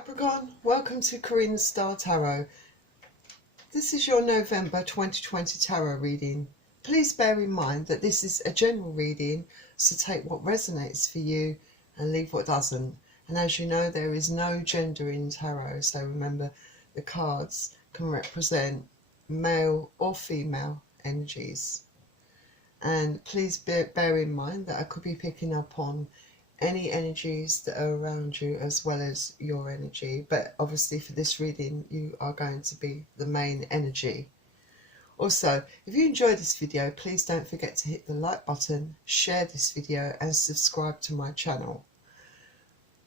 Capricorn, welcome to Karina's Star Tarot. This is your November 2020 tarot reading. Please bear in mind that this is a general reading, so take what resonates for you and leave what doesn't. And as you know, there is no gender in tarot, so remember the cards can represent male or female energies. And please bear in mind that I could be picking up on any energies that are around you as well as your energy, but obviously for this reading you are going to be the main energy. Also, if you enjoyed this video, please don't forget to hit the like button, share this video and subscribe to my channel.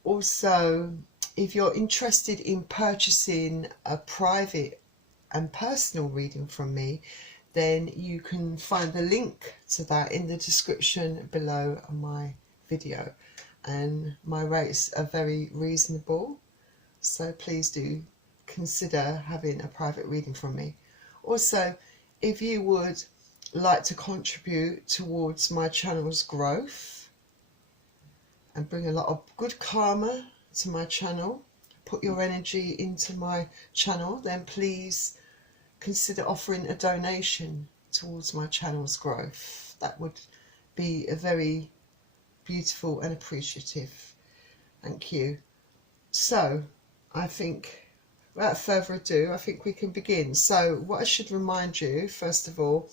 Also, if you're interested in purchasing a private and personal reading from me, then you can find the link to that in the description below my video. And my rates are very reasonable, so please do consider having a private reading from me. Also, if you would like to contribute towards my channel's growth and bring a lot of good karma to my channel, put your energy into my channel, then please consider offering a donation towards my channel's growth. That would be a very beautiful and appreciative. Thank you. So I think without further ado, I think we can begin. So what I should remind you, first of all,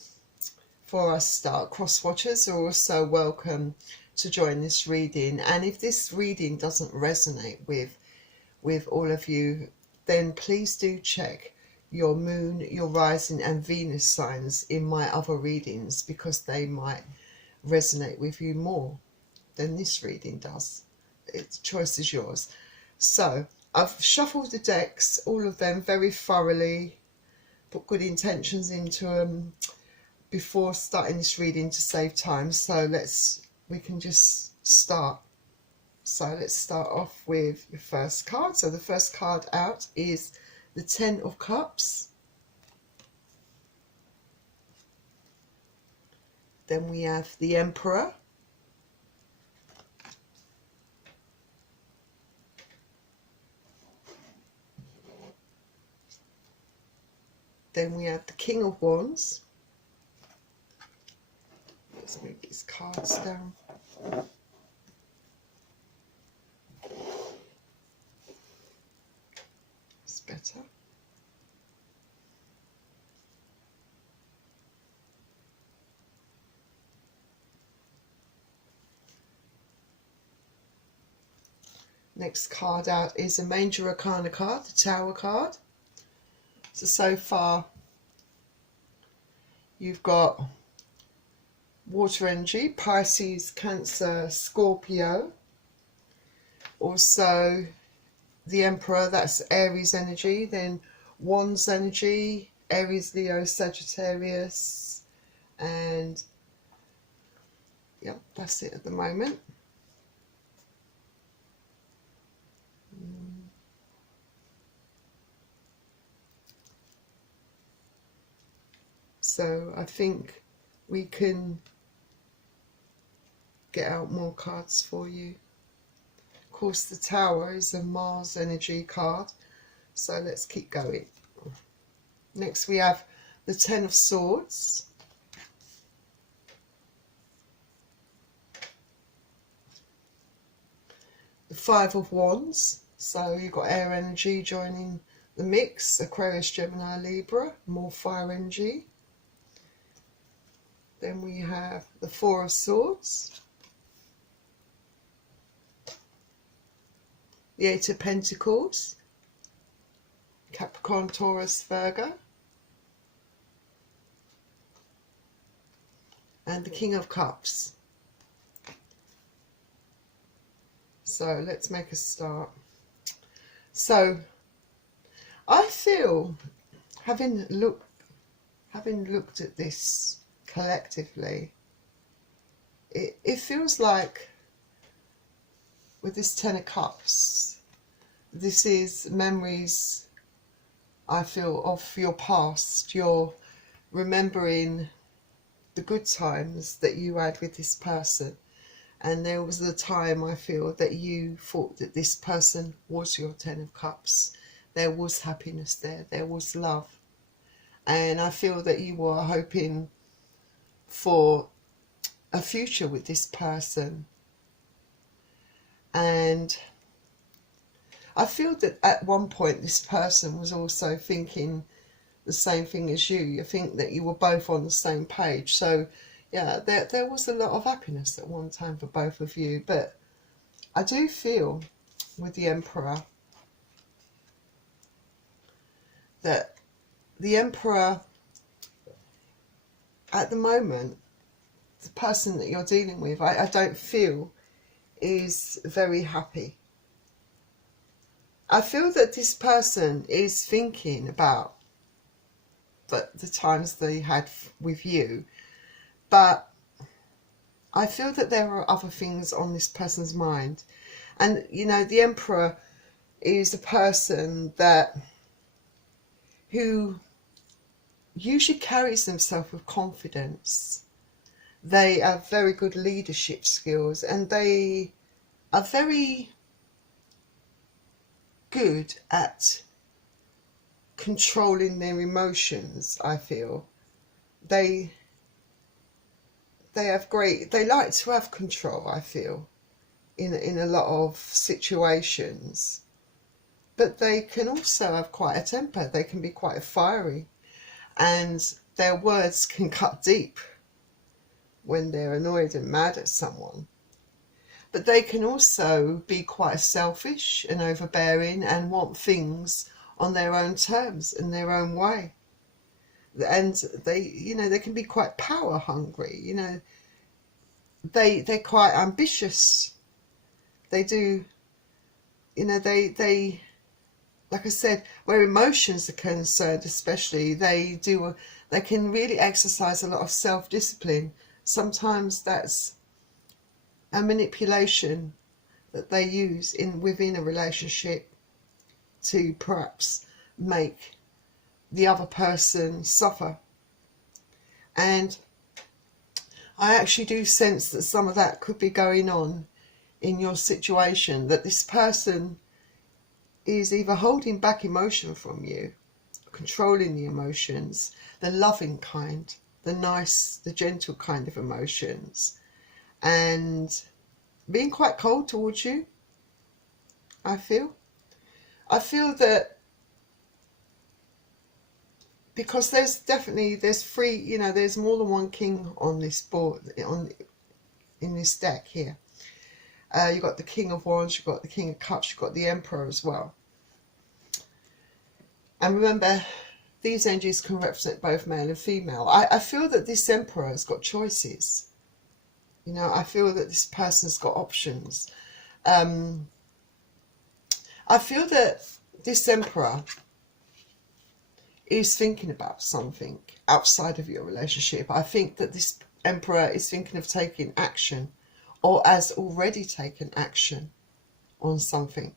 before I start, cross watchers are also welcome to join this reading, and if this reading doesn't resonate with all of you, then please do check your moon, your rising and Venus signs in my other readings, because they might resonate with you more than this reading does. Its choice is yours. So I've shuffled the decks, all of them, very thoroughly, put good intentions into them before starting this reading to save time. So we can just start. So let's start off with your first card. So the first card out is the Ten of Cups. Then we have the Emperor. Then we have the King of Wands. Let's move these cards down. It's better. Next card out is a Major Arcana card, the Tower card. So far you've got water energy, Pisces, Cancer, Scorpio. Also the Emperor, that's Aries energy. Then Wands energy, Aries, Leo, Sagittarius. And yeah, that's it at the moment. So I think we can get out more cards for you. Of course, the Tower is a Mars energy card, so let's keep going. Next we have the Ten of Swords. The Five of Wands, so you've got air energy joining the mix, Aquarius, Gemini, Libra, more fire energy. Then we have the Four of Swords, the Eight of Pentacles, Capricorn, Taurus, Virgo, and the King of Cups. So let's make a start. So I feel, having looked at this collectively, it feels like with this Ten of Cups, this is memories, I feel, of your past. You're remembering the good times that you had with this person, And there was a time, I feel, that you thought that this person was your Ten of Cups. There was happiness there. There was love. And I feel that you were hoping for a future with this person. And I feel that at one point this person was also thinking the same thing as you. You think that you were both on the same page. So yeah, there was a lot of happiness at one time for both of you. But I do feel with the Emperor that the Emperor at the moment, the person that you're dealing with, I don't feel is very happy. I feel that this person is thinking about the times they had with you, but I feel that there are other things on this person's mind. And you know, the Emperor is a person who usually carries themselves with confidence. They have very good leadership skills, and they are very good at controlling their emotions. I feel they like to have control, I feel, in a lot of situations. But they can also have quite a temper. They can be quite fiery, and their words can cut deep when they're annoyed and mad at someone. But they can also be quite selfish and overbearing and want things on their own terms and their own way. And they can be quite power hungry. They're quite ambitious. They do, they like I said, where emotions are concerned, especially, they can really exercise a lot of self-discipline. Sometimes that's a manipulation that they use within a relationship to perhaps make the other person suffer. And I actually do sense that some of that could be going on in your situation, that this person is either holding back emotion from you, controlling the emotions, the loving kind, the nice, the gentle kind of emotions, and being quite cold towards you. I feel that because there's three, there's more than one king on this board, in this deck here. You've got the King of Wands, you've got the King of Cups, you've got the Emperor as well. And remember, these energies can represent both male and female. I feel that this Emperor has got choices. I feel that this person's got options. I feel that this Emperor is thinking about something outside of your relationship. I think that this Emperor is thinking of taking action, or has already taken action on something.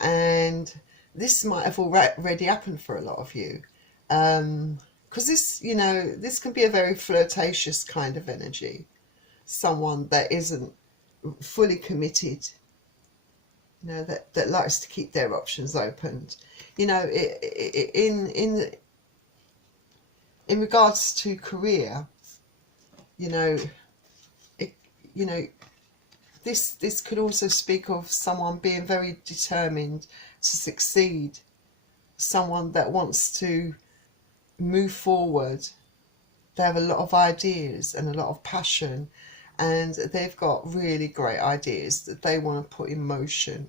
And this might have already happened for a lot of you. Because this can be a very flirtatious kind of energy. Someone that isn't fully committed, that likes to keep their options open. In regards to career, this could also speak of someone being very determined to succeed, someone that wants to move forward. They have a lot of ideas and a lot of passion, and they've got really great ideas that they want to put in motion,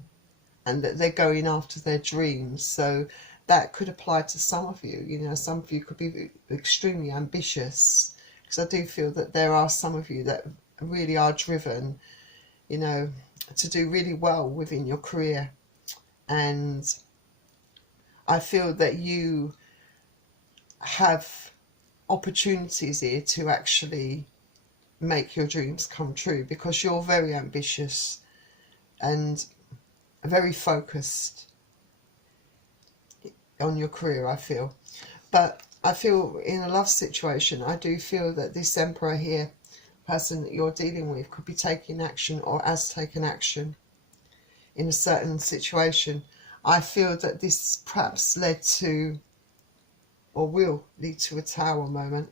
and that they're going after their dreams. So that could apply to some of you. Some of you could be extremely ambitious, because I do feel that there are some of you that really are driven, to do really well within your career. And I feel that you have opportunities here to actually make your dreams come true, because you're very ambitious and very focused on your career, I feel. But I feel in a love situation, I do feel that this Emperor here person that you're dealing with could be taking action or has taken action in a certain situation. I feel that this perhaps led to, or will lead to, a tower moment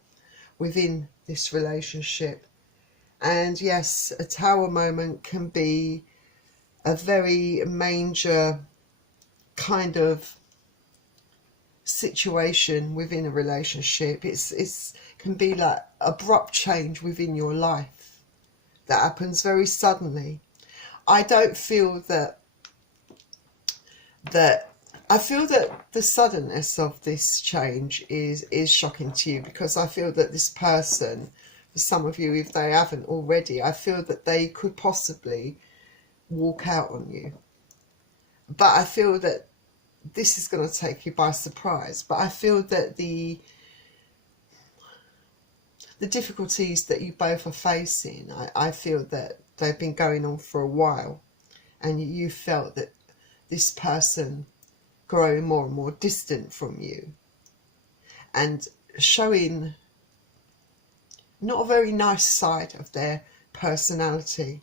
within this relationship. And yes, a tower moment can be a very major kind of situation within a relationship. It's can be like abrupt change within your life that happens very suddenly. I don't feel that I feel that the suddenness of this change is shocking to you, because I feel that this person, for some of you, if they haven't already, I feel that they could possibly walk out on you. But I feel that this is going to take you by surprise. But I feel that the difficulties that you both are facing, I feel that they've been going on for a while, and you felt that this person growing more and more distant from you and showing not a very nice side of their personality,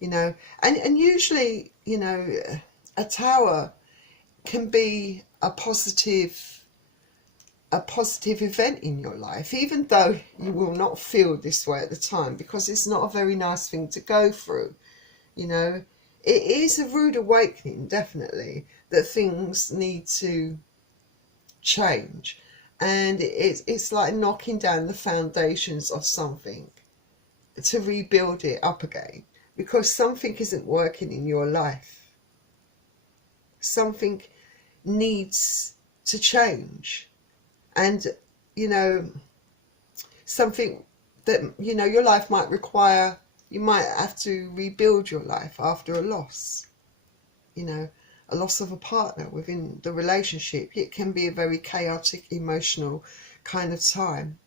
you know. And usually, you know, a tower can be a positive event in your life, even though you will not feel this way at the time, because it's not a very nice thing to go through, you know. It is a rude awakening, definitely, that things need to change, and it's like knocking down the foundations of something to rebuild it up again, because something isn't working in your life. Something needs to change, and, you know, something that, you know, your life might require, you might have to rebuild your life after a loss, you know, a loss of a partner within the relationship. It can be a very chaotic, emotional kind of time.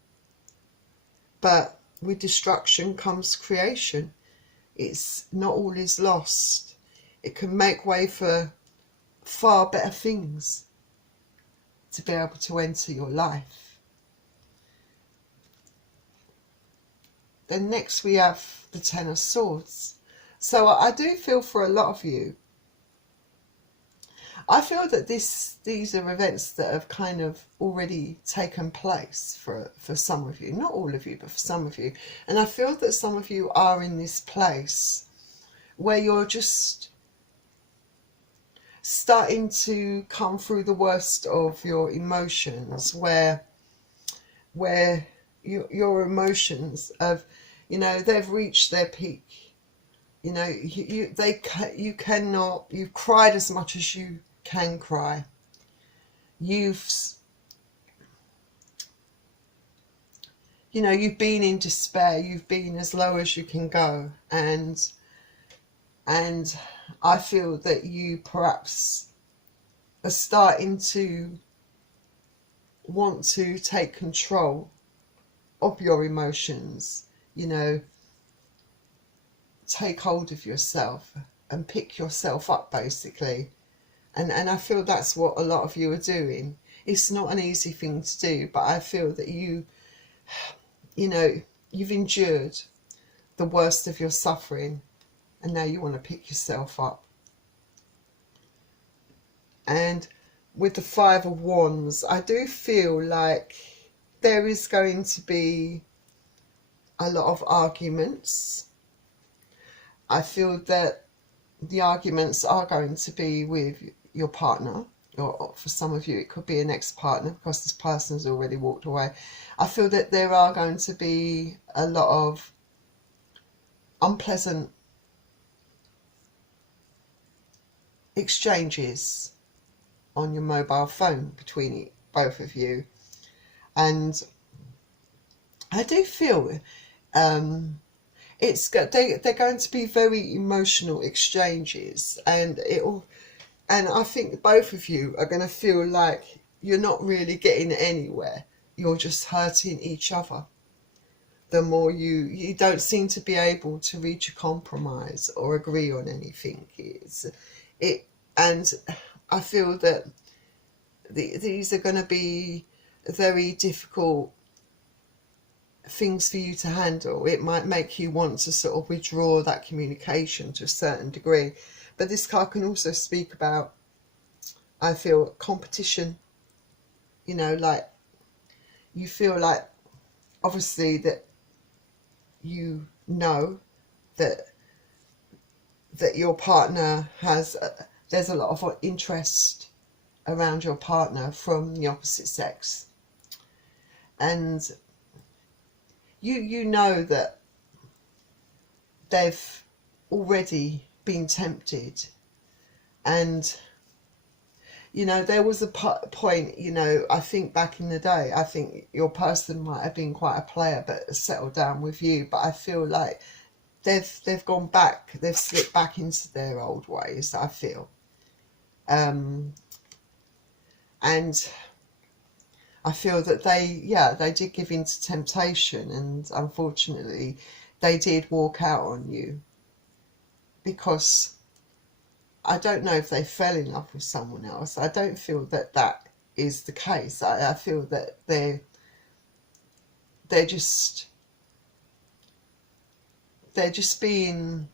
But with destruction comes creation. It's not all is lost. It can make way for far better things to be able to enter your life. Then next we have the Ten of Swords. So I do feel for a lot of you, I feel that these are events that have kind of already taken place for some of you. Not all of you, but for some of you. And I feel that some of you are in this place where you're just starting to come through the worst of your emotions, where your emotions have, you know, they've reached their peak. You know, you cannot, you've cried as much as you can cry. You've, you know, you've been in despair. You've been as low as you can go, and I feel that you perhaps are starting to want to take control of your emotions, you know, take hold of yourself and pick yourself up, basically. And I feel that's what a lot of you are doing. It's not an easy thing to do, but I feel that you know, you've endured the worst of your suffering, and now you want to pick yourself up. And with the Five of Wands, I do feel like there is going to be a lot of arguments. I feel that the arguments are going to be with your partner, or for some of you it could be an ex-partner, because this person has already walked away. I feel that there are going to be a lot of unpleasant exchanges on your mobile phone between both of you. And I do feel they're going to be very emotional exchanges, and I think both of you are going to feel like you're not really getting anywhere. You're just hurting each other. The more you don't seem to be able to reach a compromise or agree on anything. And I feel that these are going to be very difficult things for you to handle. It might make you want to sort of withdraw that communication to a certain degree. But this card can also speak about, I feel, competition. You know, like you feel like, obviously, that you know that your partner has, there's a lot of interest around your partner from the opposite sex, and you know that they've already been tempted. And you know, there was a point, you know, I think back in the day, I think your person might have been quite a player but settled down with you, but I feel like they've gone back, they've slipped back into their old ways, I feel. And I feel that they did give in to temptation, and unfortunately they did walk out on you, because I don't know if they fell in love with someone else. I don't feel that that is the case. I feel that they're just being,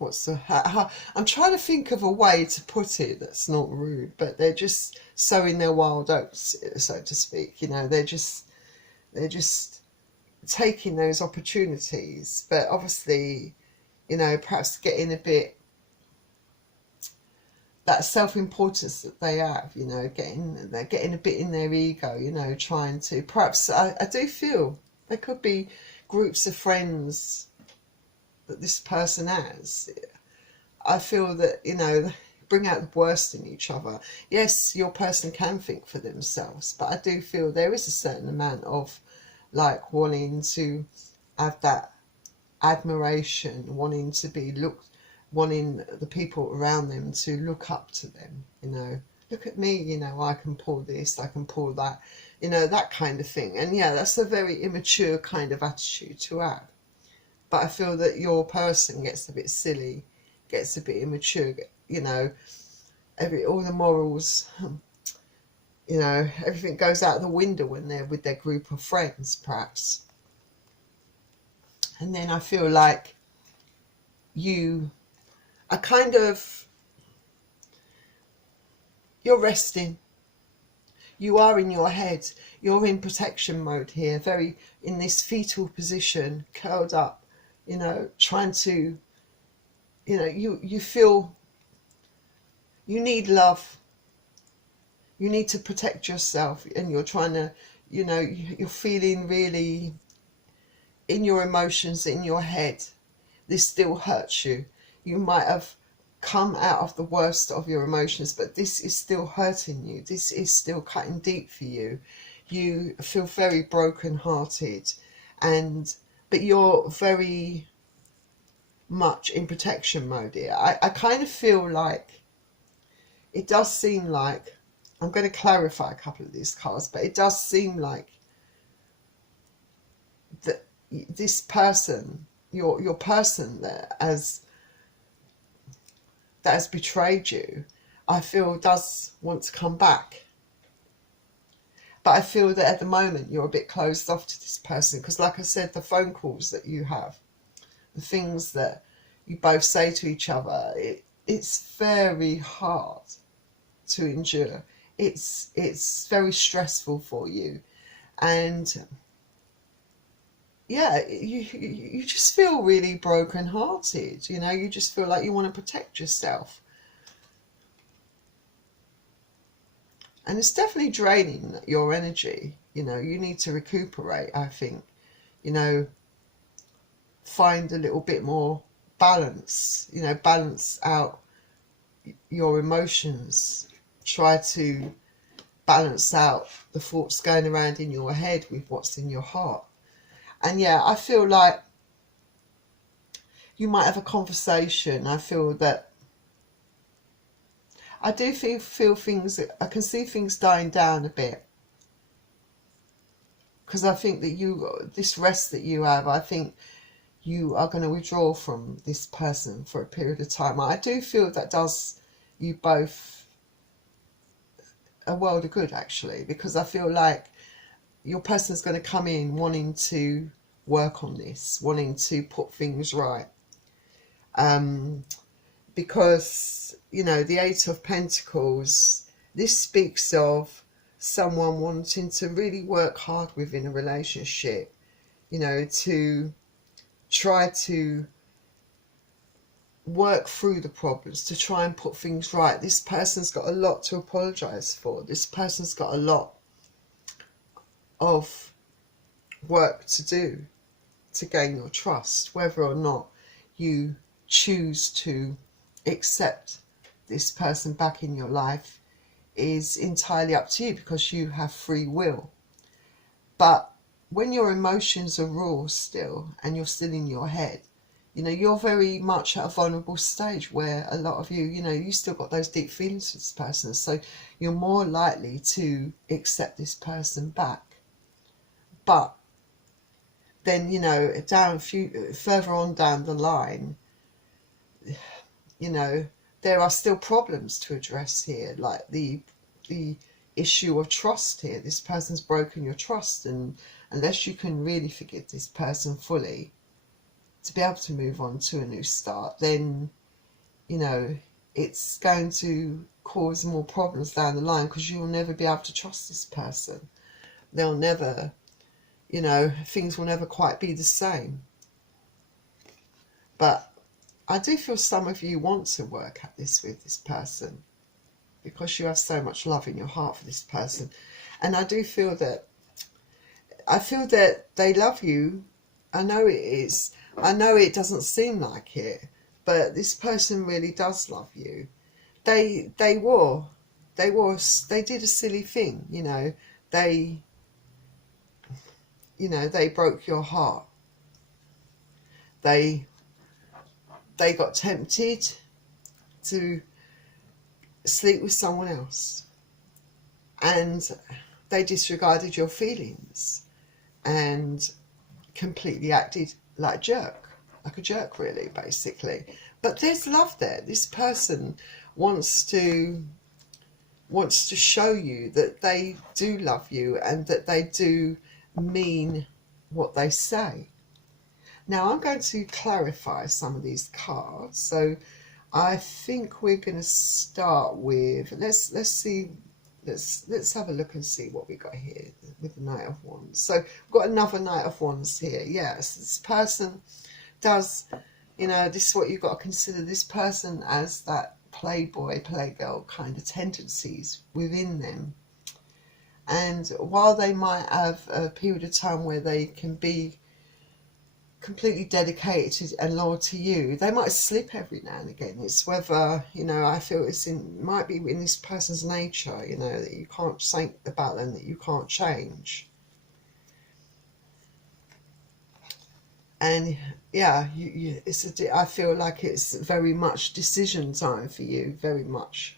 I'm trying to think of a way to put it that's not rude, but they're just sowing their wild oats, so to speak. You know, they're just taking those opportunities, but obviously, you know, perhaps getting a bit, that self-importance that they have, you know, they're getting a bit in their ego, you know, trying to, perhaps, I do feel there could be groups of friends that this person has. I feel that, you know, bring out the worst in each other. Yes, your person can think for themselves, but I do feel there is a certain amount of, like, wanting to have that admiration, wanting to be wanting the people around them to look up to them, you know, look at me, you know, I can pull this, I can pull that, you know, that kind of thing. And yeah, that's a very immature kind of attitude to have. But I feel that your person gets a bit silly, gets a bit immature, you know, all the morals, you know, everything goes out the window when they're with their group of friends, perhaps. And then I feel like you are kind of, you're resting. You are in your head. You're in protection mode here, very in this fetal position, curled up, you know, trying to, you know, you feel you need love. You need to protect yourself, and you're trying to, you know, you're feeling really in your emotions, in your head. This still hurts you. You might have come out of the worst of your emotions, but this is still hurting you. This is still cutting deep for you. You feel very broken-hearted, but you're very much in protection mode here. I kind of feel like, it does seem like, I'm going to clarify a couple of these cards, but it does seem like that this person, your person that has betrayed you, I feel does want to come back. But I feel that at the moment you're a bit closed off to this person, because like I said, the phone calls that you have, the things that you both say to each other, it's very hard to endure. It's very stressful for you, and yeah, you just feel really broken-hearted. You know, you just feel like you want to protect yourself, and it's definitely draining your energy. You know, you need to recuperate, I think. You know, find a little bit more balance. You know, balance out your emotions. Try to balance out the thoughts going around in your head with what's in your heart. And yeah, I feel like you might have a conversation. I feel that I do feel things, I can see things dying down a bit, because I think that this rest that you have, I think you are going to withdraw from this person for a period of time. I do feel that does you both a world of good, actually, because I feel like your person's going to come in wanting to work on this, wanting to put things right. Because, you know, the Eight of Pentacles, this speaks of someone wanting to really work hard within a relationship, you know, to try to work through the problems, to try and put things right. This person's got a lot to apologize for. This person's got a lot of work to do to gain your trust. Whether or not you choose to accept this person back in your life is entirely up to you, because you have free will. But when your emotions are raw still, and you're still in your head, you know, you're very much at a vulnerable stage where a lot of you, you know, you still got those deep feelings for this person. So you're more likely to accept this person back. But then, you know, further on down the line, you know, there are still problems to address here, like the issue of trust here. This person's broken your trust, and unless you can really forgive this person fully to be able to move on to a new start, then, you know, it's going to cause more problems down the line, because you'll never be able to trust this person. They'll never, you know, things will never quite be the same. But I do feel some of you want to work at this with this person, because you have so much love in your heart for this person. And I do feel that, they love you. I know it is. I know it doesn't seem like it, but this person really does love you. They did a silly thing, you know. They broke your heart. They got tempted to sleep with someone else, and they disregarded your feelings and completely acted like a jerk really, basically. But there's love there. This person wants to show you that they do love you, and that they do mean what they say. Now I'm going to clarify some of these cards. So I think we're going to start with, let's have a look and see what we got here with the Knight of Wands. So we've got another Knight of Wands here. Yes, this person does, you know, this is what you've got to consider. This person as that playboy, playgirl kind of tendencies within them. And while they might have a period of time where they can be completely dedicated and loyal to you, they might slip every now and again. It's whether, you know, I feel might be in this person's nature, you know, that you can't say about them that you can't change. And yeah, I feel like it's very much decision time for you, very much,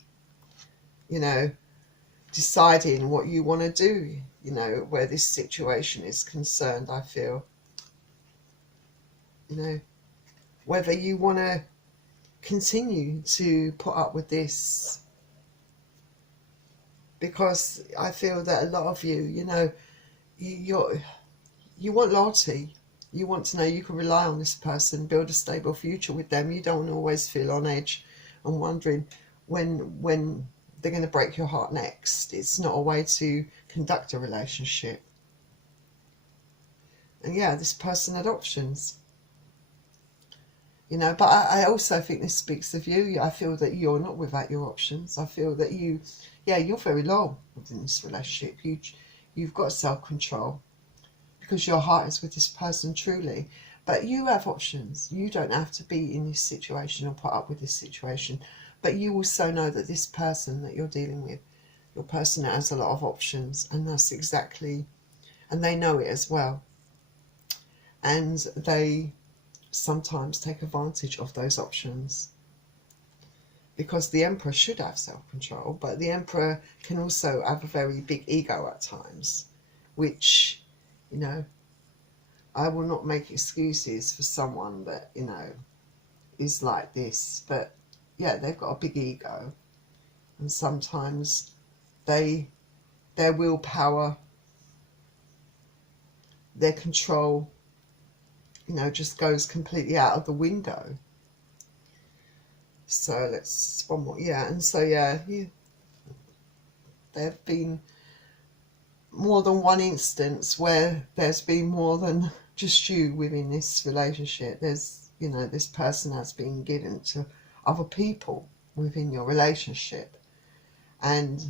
you know, deciding what you want to do, you know, where this situation is concerned. I feel, you know, whether you want to continue to put up with this, because I feel that a lot of you, you know, you want loyalty. You want to know you can rely on this person, build a stable future with them. You don't want to always feel on edge and wondering when they're going to break your heart next. It's not a way to conduct a relationship. And yeah, this person had options. You know, but I also think this speaks of you. I feel that you're not without your options. I feel that you're very loyal within this relationship. You've got self-control, because your heart is with this person truly. But you have options. You don't have to be in this situation or put up with this situation. But you also know that this person that you're dealing with, your person has a lot of options, and that's exactly, and they know it as well. And they sometimes take advantage of those options, because the Emperor should have self-control, but the Emperor can also have a very big ego at times, which, you know, I will not make excuses for someone that, you know, is like this, but yeah, they've got a big ego, and sometimes their willpower their control, you know, just goes completely out of the window. So let's one more. Yeah, and so yeah, there have been more than one instance where there's been more than just you within this relationship. There's, you know, this person has been given to other people within your relationship. And,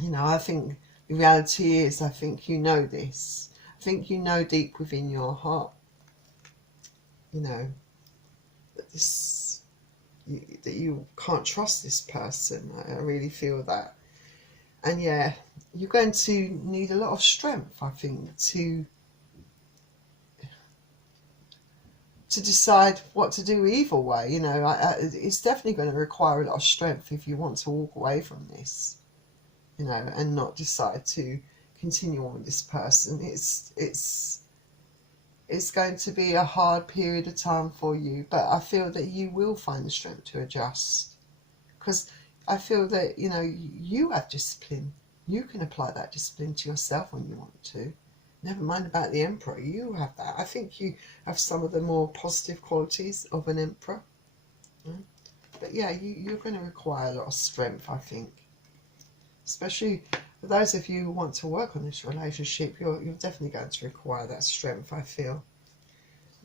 you know, I think the reality is, I think you know this. I think you know deep within your heart, you know, that that you can't trust this person. I really feel that. And yeah, you're going to need a lot of strength, I think, to decide what to do either way. You know, it's definitely going to require a lot of strength if you want to walk away from this, you know, and not decide to continue on with this person. It's going to be a hard period of time for you, but I feel that you will find the strength to adjust, because I feel that, you know, you have discipline. You can apply that discipline to yourself when you want to. Never mind about the Emperor. You have that. I think you have some of the more positive qualities of an Emperor. But yeah, you're going to require a lot of strength, I think. Especially for those of you who want to work on this relationship, you're definitely going to require that strength, I feel.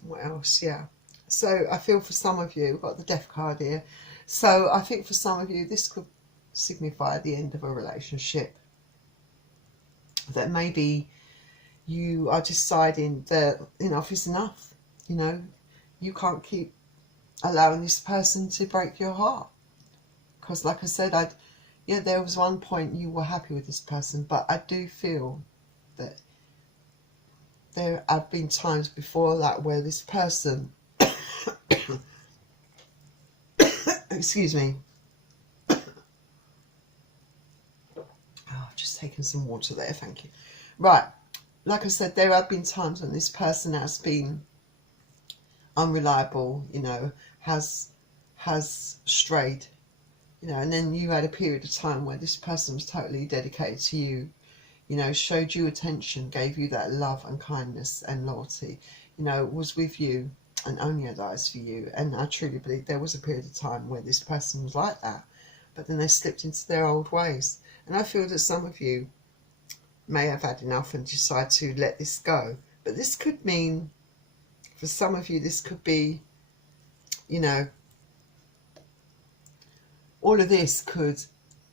What else? Yeah. So I feel for some of you, we've got the Death card here. So I think for some of you, this could signify the end of a relationship. That maybe you are deciding that enough is enough. You know, you can't keep allowing this person to break your heart. Because like I said, yeah, there was one point you were happy with this person, but I do feel that there have been times before that where this person, excuse me, just taking some water there, thank you. Right, like I said, there have been times when this person has been unreliable, you know, has strayed, you know, and then you had a period of time where this person was totally dedicated to you, you know, showed you attention, gave you that love and kindness and loyalty, you know, was with you and only had eyes for you. And I truly believe there was a period of time where this person was like that, but then they slipped into their old ways. And I feel that some of you may have had enough and decide to let this go. But this could mean, for some of you, this could be, you know, all of this could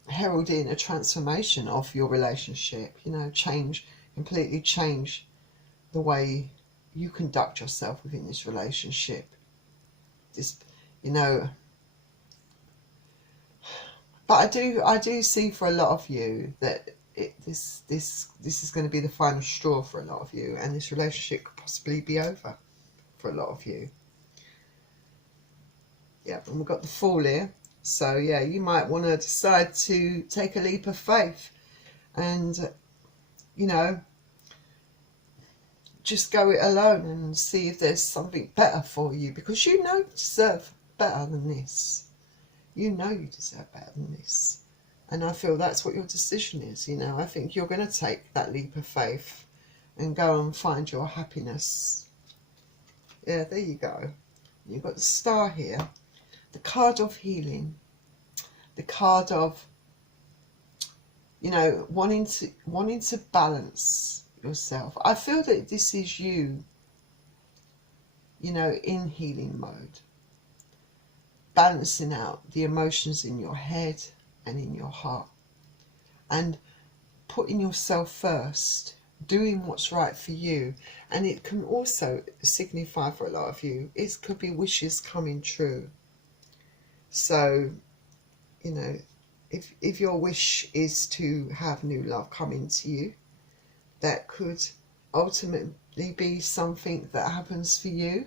herald in a transformation of your relationship, you know, completely change the way you conduct yourself within this relationship. This, you know, but I do see for a lot of you that this is going to be the final straw for a lot of you, and this relationship could possibly be over for a lot of you. Yeah, and we've got the Fool here. So yeah, you might want to decide to take a leap of faith and, you know, just go it alone and see if there's something better for you, because you know you deserve better than this. You know you deserve better than this. And I feel that's what your decision is, you know. I think you're going to take that leap of faith and go and find your happiness. Yeah, there you go. You've got the Star here. The card of healing. The card of, you know, wanting to balance yourself. I feel that this is you, you know, in healing mode. Balancing out the emotions in your head and in your heart, and putting yourself first, doing what's right for you. And it can also signify for a lot of you, it could be wishes coming true. So, you know, if your wish is to have new love come into you, that could ultimately be something that happens for you.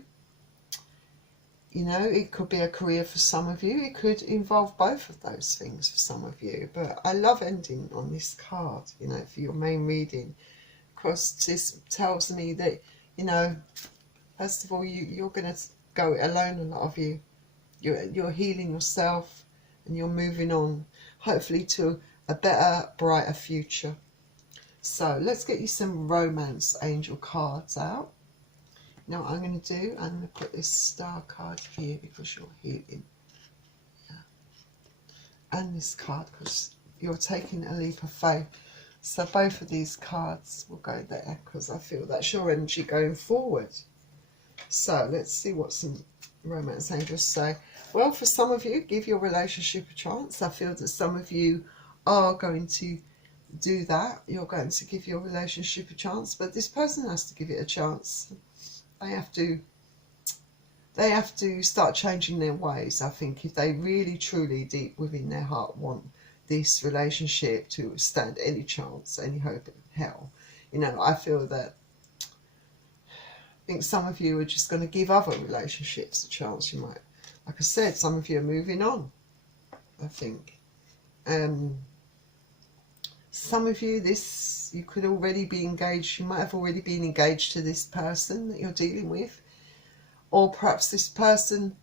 You know, it could be a career for some of you. It could involve both of those things for some of you. But I love ending on this card, you know, for your main reading, because this tells me that, you know, first of all, you're going to go it alone, a lot of you. You're healing yourself and you're moving on, hopefully to a better, brighter future. So let's get you some romance angel cards out. Now what I'm going to do, I'm going to put this star card here because you're healing. Yeah. And this card because you're taking a leap of faith. So both of these cards will go there because I feel that's your energy going forward. So let's see what some romance angels say. Well, for some of you, give your relationship a chance. I feel that some of you are going to do that. You're going to give your relationship a chance, but this person has to give it a chance. They have to start changing their ways, I think, if they really truly deep within their heart want this relationship to stand any chance, any hope in hell. You know, I feel that I think some of you are just going to give other relationships a chance. You might, like I said, some of you are moving on, I think. Some of you, you could already be engaged. You might have already been engaged to this person that you're dealing with. Or perhaps this person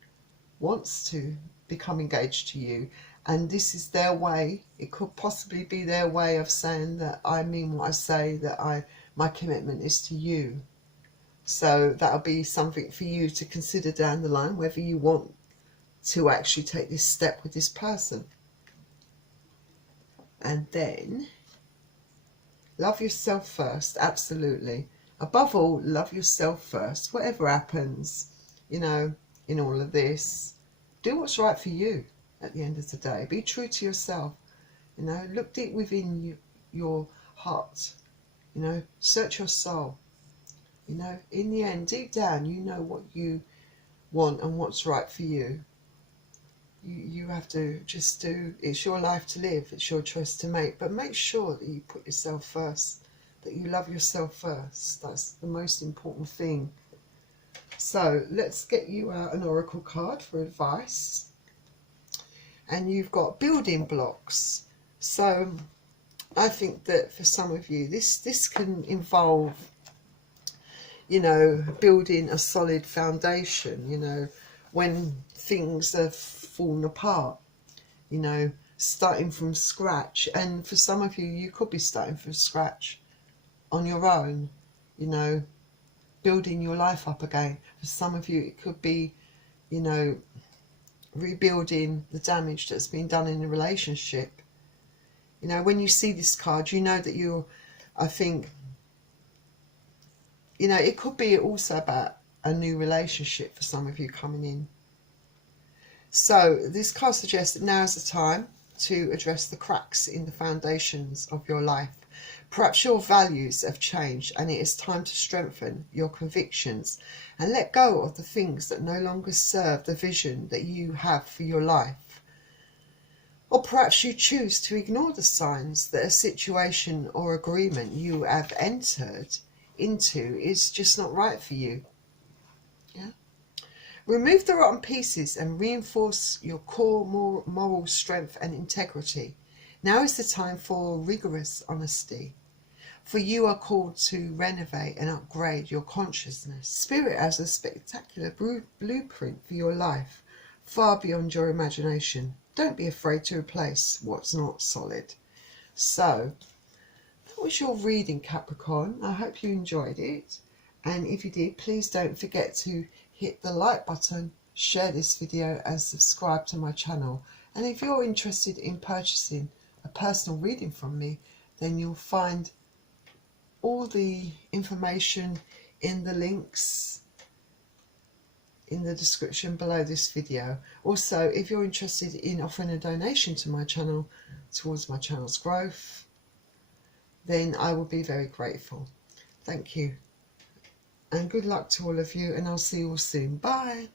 wants to become engaged to you. And this is their way. It could possibly be their way of saying that I mean what I say, that my commitment is to you. So that'll be something for you to consider down the line, whether you want to actually take this step with this person. And then, love yourself first, absolutely. Above all, love yourself first. Whatever happens, you know, in all of this, do what's right for you at the end of the day. Be true to yourself. You know, look deep within your heart. You know, search your soul. You know, in the end, deep down, you know what you want and what's right for you. You have to just do, it's your life to live, it's your choice to make, but make sure that you put yourself first, that you love yourself first. That's the most important thing. So let's get you out an oracle card for advice. And you've got building blocks. So I think that for some of you, this can involve, you know, building a solid foundation, you know, when things have fallen apart, you know, starting from scratch. And for some of you, you could be starting from scratch on your own, you know, building your life up again. For some of you, it could be, you know, rebuilding the damage that's been done in a relationship. You know, when you see this card, you know that you're, I think, you know, it could be also about a new relationship for some of you coming in. So this card suggests that now is the time to address the cracks in the foundations of your life. Perhaps your values have changed and it is time to strengthen your convictions and let go of the things that no longer serve the vision that you have for your life. Or perhaps you choose to ignore the signs that a situation or agreement you have entered into is just not right for you. Yeah. Remove the rotten pieces and reinforce your core moral strength and integrity. Now is the time for rigorous honesty. For you are called to renovate and upgrade your consciousness. Spirit has a spectacular blueprint for your life, far beyond your imagination. Don't be afraid to replace what's not solid. So, that was your reading, Capricorn. I hope you enjoyed it. And if you did, please don't forget to hit the like button, share this video and subscribe to my channel. And if you're interested in purchasing a personal reading from me, then you'll find all the information in the links in the description below this video. Also, if you're interested in offering a donation to my channel towards my channel's growth, then I will be very grateful. Thank you. And good luck to all of you, and I'll see you all soon. Bye.